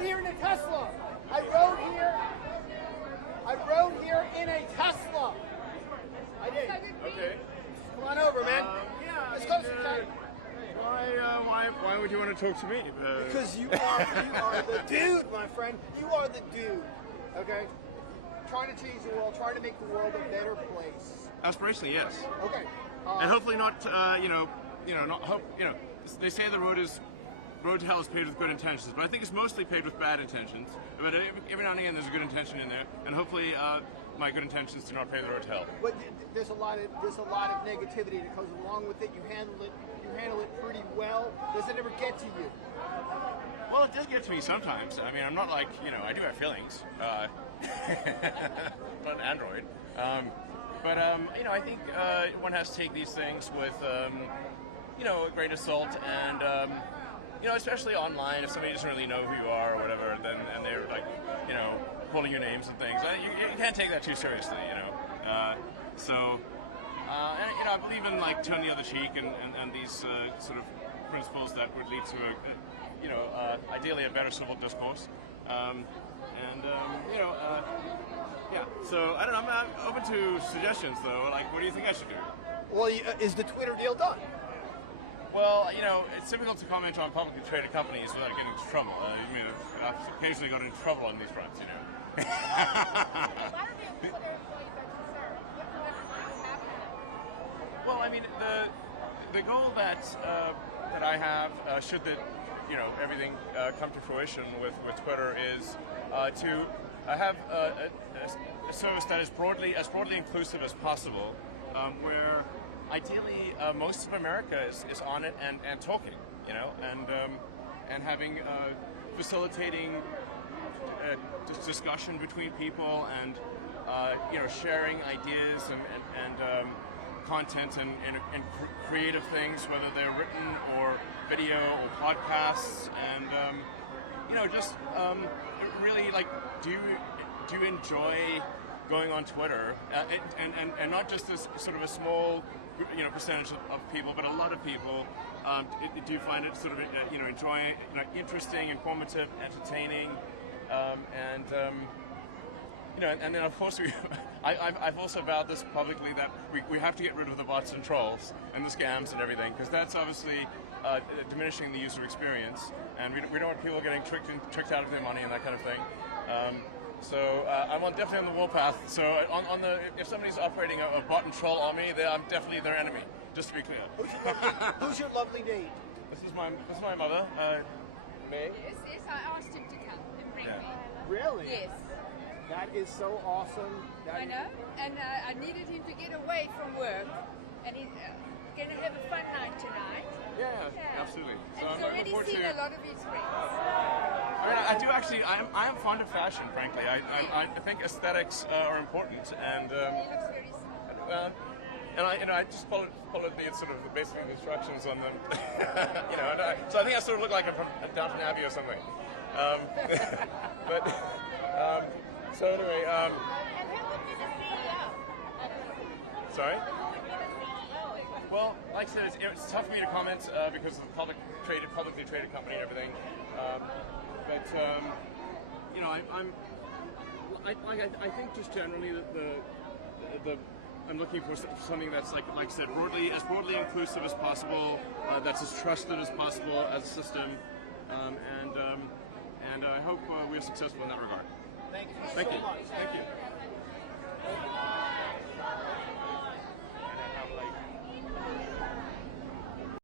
rode here in a Tesla. I rode here in a Tesla. I did. Okay. Come on over, man. Yeah. Let's go. Why would you want to talk to me? Because you are the dude, my friend. You are the dude. Okay. Trying to change the world, trying to make the world a better place. Aspirationally, yes. Okay. And hopefully not. They say the road to hell is paved with good intentions, but I think it's mostly paved with bad intentions. But every now and again, there's a good intention in there, and hopefully, my good intentions do not pave the road to hell. But there's a lot of negativity that comes along with it. You handle it pretty well. Does it ever get to you? Well, it does get to me sometimes. I mean, I'm not like, I do have feelings. Not an android. I think one has to take these things with, a great of salt, and especially online, if somebody doesn't really know who you are or whatever, and they're like, calling your names and things, you can't take that too seriously, I believe in like turn the other cheek and these sort of principles that would lead to ideally a better civil discourse. Yeah. So I don't know. I'm open to suggestions, though. Like, what do you think I should do? Well, is the Twitter deal done? Well, it's difficult to comment on publicly traded companies without getting into trouble. I've occasionally got into trouble on these fronts, Well, I mean, the goal that I have, should everything come to fruition with Twitter, is to have a service that is as broadly inclusive as possible, where ideally most of America is on it and talking, and having facilitating discussion between people, and sharing ideas and content and creative things, whether they're written or video or podcasts, and really, like, do you enjoy going on Twitter, and not just this sort of a small percentage of people, but a lot of people, do you find it sort of enjoying, interesting, informative, entertaining, and then of course I've also vowed this publicly, that we have to get rid of the bots and trolls and the scams and everything, because that's obviously diminishing the user experience, and we don't want people getting tricked out of their money and that kind of thing. I'm definitely on the warpath. So if somebody's operating a bot and troll army, I'm definitely their enemy. Just to be clear. Who's your lovely date? This is my mother, May. Yes, I asked him to come and bring me. Really? Yes. That is so awesome. I know, and I needed him to get away from work, and he's going to have a fun night tonight. Yeah, absolutely. So and he's already seen a lot of his friends. I do actually. I am fond of fashion, frankly. I think aesthetics are important, and He looks very smart. and I just followed the sort of the basic instructions on them. So I think I sort of look like I'm from Downton Abbey or something. So anyway. And who would be the CEO? Sorry. Well, like I said, it's tough for me to comment because of the publicly traded company and everything. I think just generally that I'm looking for something that's like I said, as broadly inclusive as possible, that's as trusted as possible as a system, and I hope we're successful in that regard. Thank you Thank so you. much. Thank you.